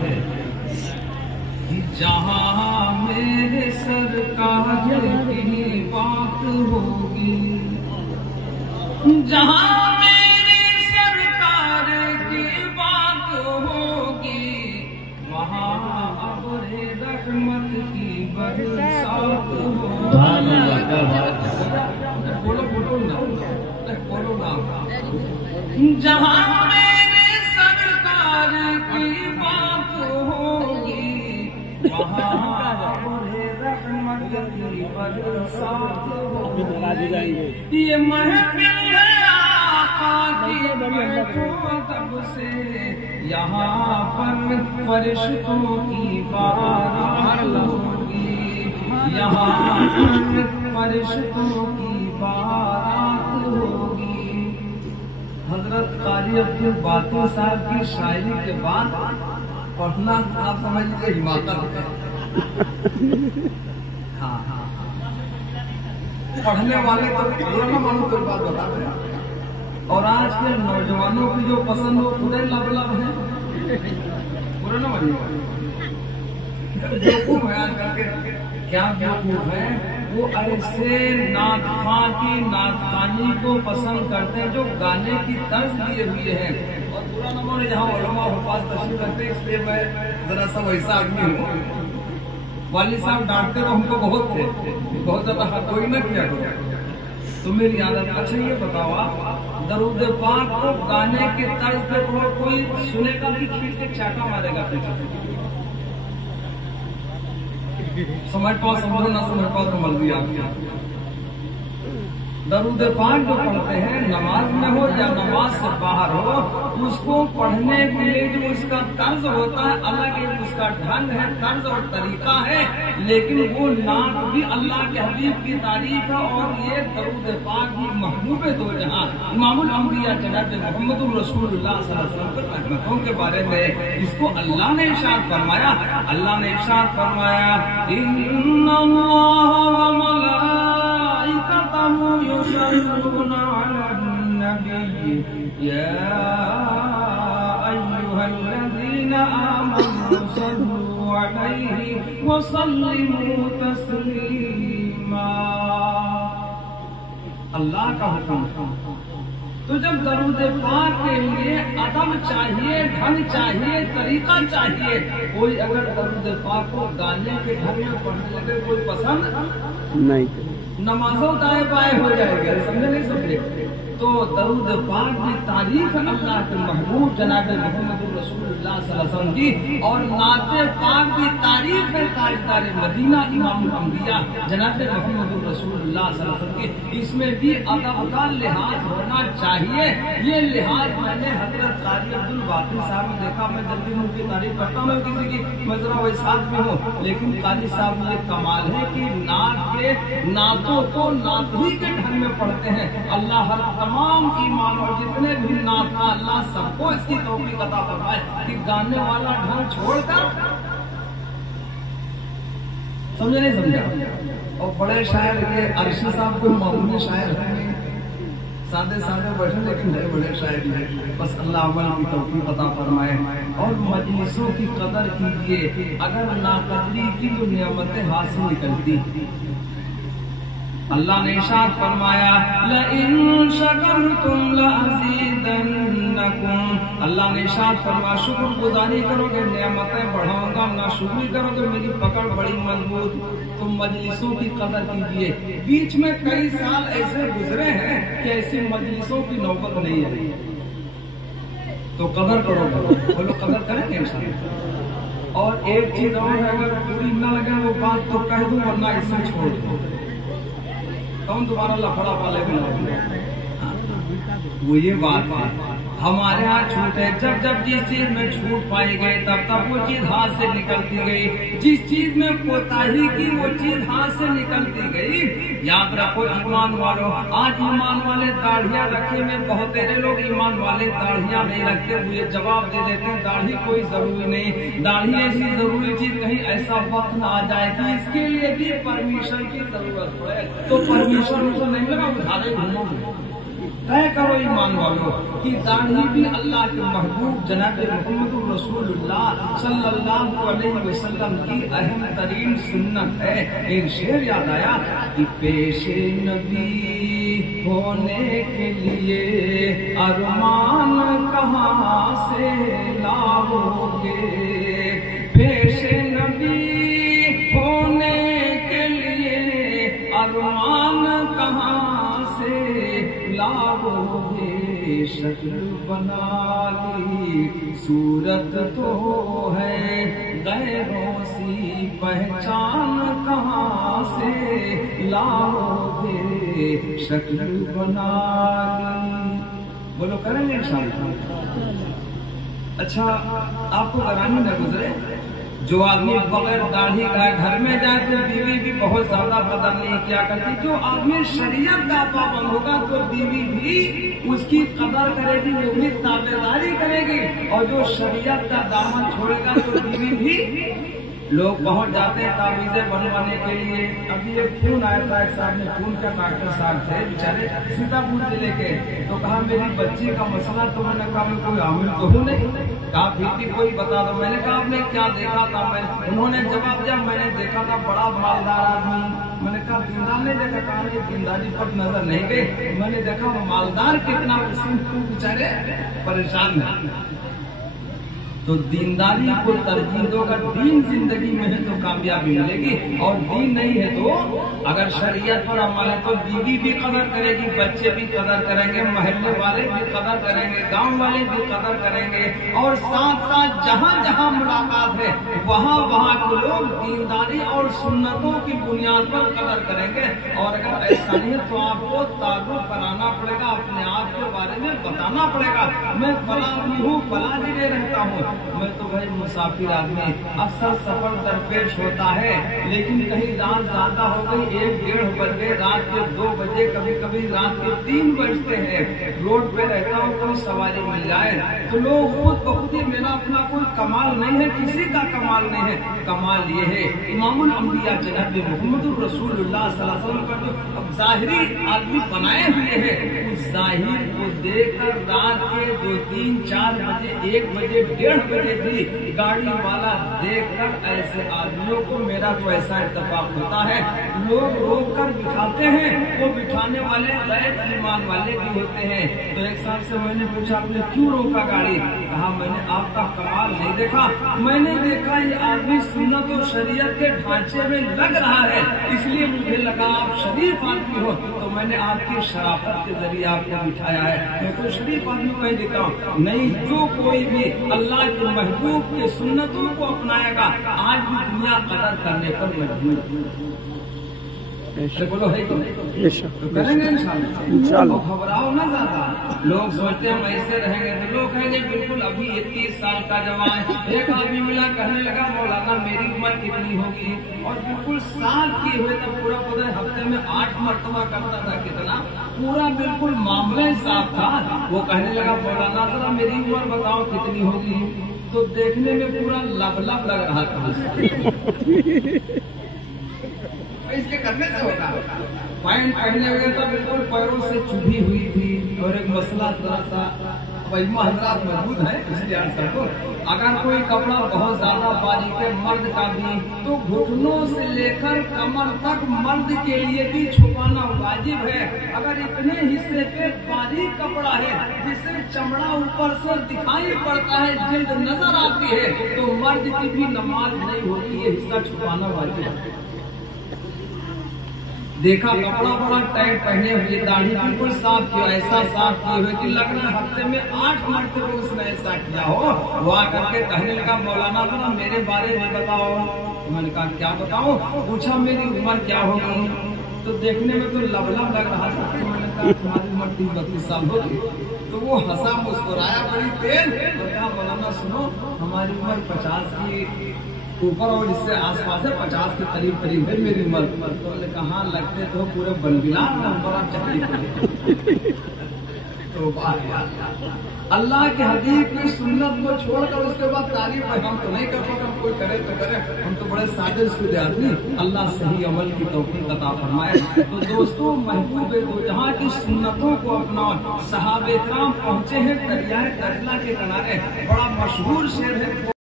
ہے کہ جہاں میرے سرکار کی بات ہوگی، جہاں میرے سرکار کی بات ہوگی، وہاں ابر رحمت کی برسات ہوگی۔ جہاں میرے سرکار کی بات ہوگی، وہاں ابر رحمت کی برسات ہوگی۔ یہ محفل ہے آقا کی بیٹھوں تب سے، یہاں پر فرشتوں کی بارات ہوگی، یہاں پر فرشتوں کی بارات ہوگی۔ حضرت قاری عبدالباقی صاحب کی شاعری کے بعد پڑھنا آپ سمجھ لیجیے حماقت ہے۔ ہاں ہاں پڑھنے والے کوئی بات بتا رہے ہیں، اور آج کے نوجوانوں کی جو پسند ہو پورے لب لب ہیں، پورے نہ بنیے بیوقوف ہے آج کل کے، کیا بیوقوف ہے وہ ایسے نعت خواں کی نعت خوانی کو پسند کرتے ہیں جو گانے کی طرز لیے ہوئے ہیں۔ اور برا نہ مانے، جہاں علماء حفاظ تشریف رکھتے ہیں، اس لیے میں ذرا سا ویسا آدمی ہوں۔ والد صاحب ڈانٹتے تو ہم کو بہت تھے، بہت زیادہ کوئی نہ کیا کرو تو میری عادت۔ اچھا یہ بتاؤ آپ درود پاک کو گانے کے طرز پہ کوئی سنے گا بھی کھیل کے چاٹا مارے گا پیچھے، سمجھ پاؤ سمجھو نہ سمجھ پاؤ تو مرضی آپ کی۔ درود پاک جو پڑھتے ہیں نماز میں ہو یا نماز سے باہر ہو، اس کو پڑھنے کے لیے جو اس کا طرز ہوتا ہے الگ ایک اس کا ڈھنگ ہے، طرز اور طریقہ ہے، لیکن وہ نعت بھی اللہ کے حبیب کی تعریف ہے۔ اور یہ درود پاک بھی محبوب دو جہاں امام الانبیاء جناب محمد الرسول اللہ صلی اللہ علیہ وسلم کی رحمتوں کے بارے میں اس کو اللہ نے ارشاد فرمایا، اللہ نے ارشاد فرمایا ان اللہ يصلون على النبي يا أيها الذين آمنوا صلوا عليه وسلموا تسليما۔ اللہ کا حکم، تو جب درود پاک کے لیے ادب چاہیے، ڈھنگ چاہیے، طریقہ چاہیے، کوئی اگر درود پاک کو گانے کے ڈھنگ میں پڑھنے لگے کوئی پسند نہیں، نمازوں دائیں بائیں ہو جائے گا، سمجھے نہیں سمجھے؟ تو درود پاک کی تعریف اللہ کے محبوب جناب محمد رسول اللہ صلی اللہ علیہ وسلم کی، اور نعت پاک کی تعریف ہے تاجدار مدینہ امام الانبیاء جناب محمد رسول اللہ صلی اللہ علیہ وسلم کی۔ اس میں بھی ادب کا لحاظ ہونا چاہیے۔ یہ لحاظ میں نے حضرت قاری عبدالباقی صاحب نے دیکھا، میں جلدی ان کی تعریف کرتا ہوں کسی کی، میں ذرا ویسات میں ہوں، لیکن قاری صاحب میں یہ کمال ہے کہ نعت کے نعتوں کو نعت ہی کے ڈھنگ میں پڑھتے ہیں۔ اللہ ہر تمام ایمان اور جتنے بھی نعت ہیں اللہ سب کو اس کی توفیق عطا فرمائے کہ گانے والا ڈھنگ چھوڑ کر، سمجھے نہیں سمجھا؟ اور بڑے شاعر یہ عرشی صاحب کو معمولی شاعر ہیں، سادے سادے بیٹھے لیکن بڑے بڑے شاعر ہیں، بس اللہ عمل کی توفیق عطا فرمائے۔ اور مجلسوں کی قدر کیجیے، اگر ناقدری کی تو نعمتیں حاصل نکلتی۔ اللہ نے ارشاد فرمایا لئن شکرتم لأزیدنکم، اللہ نے ارشاد فرمایا شکر گزاری کرو گے نعمتیں بڑھاؤں گا، نہ شکری کرو گے میری پکڑ بڑی مضبوط۔ تم مجلسوں کی قدر کیجیے۔ بیچ میں کئی سال ایسے گزرے ہیں کہ ایسی مجلسوں کی نوبت نہیں آئی، تو قدر کرو گے، بولو قدر کریں گے انشاءاللہ۔ اور ایک چیز اور ہے، اگر پوری نہ لگے وہ بات تو کہہ دوں، ورنہ اس سے چھوڑ دو، کون دوبارہ لفڑا پالے بنا۔ وہ یہ بات ہے ہمارے ہاں چھوٹ ہے، جب جب جس چیز میں چھوٹ پائی گئی تب تب وہ چیز ہاتھ سے نکلتی گئی، جس چیز میں کوتاہی کی وہ چیز ہاتھ سے نکلتی گئی۔ یاد رکھو ایمان والوں، آج ایمان والے داڑھیاں رکھے میں بہت تیرے لوگ ایمان والے داڑھیاں نہیں رکھتے ہوئے جواب دے دیتے ہیں داڑھی کوئی ضروری نہیں، داڑھی ایسی ضروری چیز نہیں، ایسا وقت نہ آ جائے کہ اس کے لیے بھی پرمیشن کی ضرورت پڑے، تو پرمیشن کو نہیں لگا اٹھا دے گھومو तय करो ईमान वालों कि दाढ़ी भी अल्लाह के महबूब जनाब मोहम्मद रसूलुल्लाह सल्लल्लाहु अलैहि वसल्लम की अहम तरीन सुन्नत है। एक शेर याद आया कि पेशे नबी होने के लिए अरमान कहाँ से लाओगे, पेशे नबी होने के लिए अरमान कहाँ से लाओगे, शक्ल बना ली सूरत तो है गैरों सी पहचान कहाँ से लाओगे, शक्ल बना ली। बोलो करेंगे इंशाअल्लाह। अच्छा, आपको गरानी न गुजरे, जो आदमी बगैर दाढ़ी का घर में जाए तो बीवी भी बहुत ज्यादा कदर नहीं किया करती। जो आदमी शरीयत का पाबंद होगा तो बीवी भी उसकी कदर करेगी, वो भी ताबेदारी करेगी। और जो शरीयत का दामन छोड़ेगा तो बीवी भी, लोग पहुंच जाते हैं तावीज़ें बनवाने के लिए। अभी एक फोन आया था, एक साहब ने फोन का, डॉक्टर साहब थे बेचारे सीतापुर जिले के, तो कहा मेरी बच्ची का मसला, तो मैंने कहा मैं कोई आमिल तो हूँ नहीं, कहा फिर भी कोई बता दो। मैंने कहा आपने क्या देखा था? उन्होंने जवाब दिया मैंने देखा था बड़ा मालदार आदमी। मैंने कहा दीनदार नहीं देखा? कहा ये दीनदारी पर नजर नहीं गई, मैंने देखा मालदार कितना बेचारे परेशान है। तो दीनदारी को तरजीह दो, अगर दीन जिंदगी में है तो कामयाबी मिलेगी, और दीन नहीं है तो अगर शरीयत पर अमल है तो बीवी भी कदर करेगी, बच्चे भी कदर करेंगे, मोहल्ले वाले भी कदर करेंगे, गांव वाले भी कदर करेंगे, और साथ साथ जहाँ जहाँ मुलाकात है वहाँ वहाँ के लोग दीनदारी और सुन्नतों की बुनियाद पर कदर करेंगे। और अगर ऐसा नहीं है तो आपको तारुफ कराना पड़ेगा, अपने आप के बारे में बताना पड़ेगा। मैं फला आदमी हूँ, फला जगह रहता हूँ, मैं तो भाई मुसाफिर आदमी। अक्सर सफर दरपेश होता है, लेकिन कहीं रात ज्यादा हो गई, 1-1:30 बज गए, रात के 2 बजे, कभी कभी रात के 3 बजते हैं, रोड पे रहता हूँ, कोई सवारी मिल जाए तो लोग खुद बखुद ही, मेरा अपना कोई कमाल नहीं है, किसी का कमाल नहीं है, कमाल ये है इमामुल अंबिया जनाब मोहम्मद रसूलुल्लाह सल्लल्लाहु अलैहि वसल्लम का जो अब जाहिरी आदमी बनाए हुए हैं, उस जाहिर को देखकर रात के 2, 3, 4 बजे, 1 बजे, 1:30 बजे भी गाड़ी वाला देखकर ऐसे आदमियों को, मेरा तो ऐसा इत्तेफाक होता है, लोग रोक कर बिठाते हैं, वो बिठाने वाले गैर ईमान वाले भी होते हैं। तो एक साहब से मैंने पूछा आपने क्यों रोका गाड़ी? कहा मैंने आपका कमाल नहीं देखा, मैंने देखा ये आदमी सुन्नत और शरीयत के ढांचे में लग रहा है, इसलिए मुझे लगा आप शरीफ आदमी हो, तो मैंने आपकी शराफत के जरिए आपको बिठाया है। मैं तो शरीफ आदमी को ही देता हूँ। नहीं, जो कोई भी अल्लाह के महबूब के सुन्नतों को अपनाएगा, आज भी दुनिया कदर करने पर मजबूर। बोलो है तो करेंगे इंशाअल्लाह। घबराओ ना ज्यादा। लोग सोचते हैं हम ऐसे रहेंगे, तो लोग कहेंगे बिल्कुल अभी 30 साल का जवान। एक आदमी मिला, कहने लगा मौलाना मेरी उम्र कितनी होगी, और बिल्कुल साल किए हुए तब पूरा पूरा हफ्ते में 8 मरतबा करता था, कितना पूरा बिल्कुल मामले साफ था। वो कहने लगा मौलाना जरा मेरी उम्र बताओ कितनी होगी, तो देखने में पूरा लब लग रहा था। इसके करने से होगा। पैंट पहने हुए तो बिल्कुल पैरों से चुभी हुई थी, और एक मसला थोड़ा सा वहीमा हजरात मौजूद है, इसलिए आंसर को अगर कोई कपड़ा बहुत ज्यादा बारीक है, मर्द का भी, तो घुटनों से लेकर कमर तक मर्द के लिए भी छुपाना वाजिब है। अगर इतने हिस्से पे बारीक कपड़ा है जिससे चमड़ा ऊपर से दिखाई पड़ता है, जिल्द नजर आती है, तो मर्द की भी नमाज नहीं होती, ये हिस्सा छुपाना वाजिब है। देखा कपड़ा बड़ा टाइट पहने हुए, दाढ़ी बिल्कुल साफ किया, ऐसा साफ किए हुए कि लग रहा हफ्ते में 8 मरतबे उसने ऐसा किया हो। वो आकर के कहने लगा मौलाना जरा मेरे बारे में बताओ। मैंने कहा क्या बताओ? पूछा मेरी उम्र क्या होगी, तो देखने में तो लब लग रहा था। तो मैंने कहा तुम्हारी उम्र 30-32 साल होगी। तो वो हंसा, मुस्कुराया बड़ी तेज, और कहा मौलाना सुनो हमारी उम्र 50 की ऊपर और इससे आसपास है, 50 के करीब है मेरी उम्र। तो मैंने कहा लगते तो पूरे बनबिला नंबर आप चाहिए। तो अल्लाह के हबीब की सुन्नत को छोड़कर उसके बाद तारीफ हम तो नहीं कर पाते, हम कोई करे तो करे, हम तो बड़े सादे सूदे आदमी। अल्लाह सही अमल की तौफीक अता फरमाए। तो दोस्तों, महबूब दो जहां की सुन्नतों को अपनाओ। सहाबे किराम पहुंचे हैं दरियाए दजला के किनारे, बड़ा मशहूर शेर है।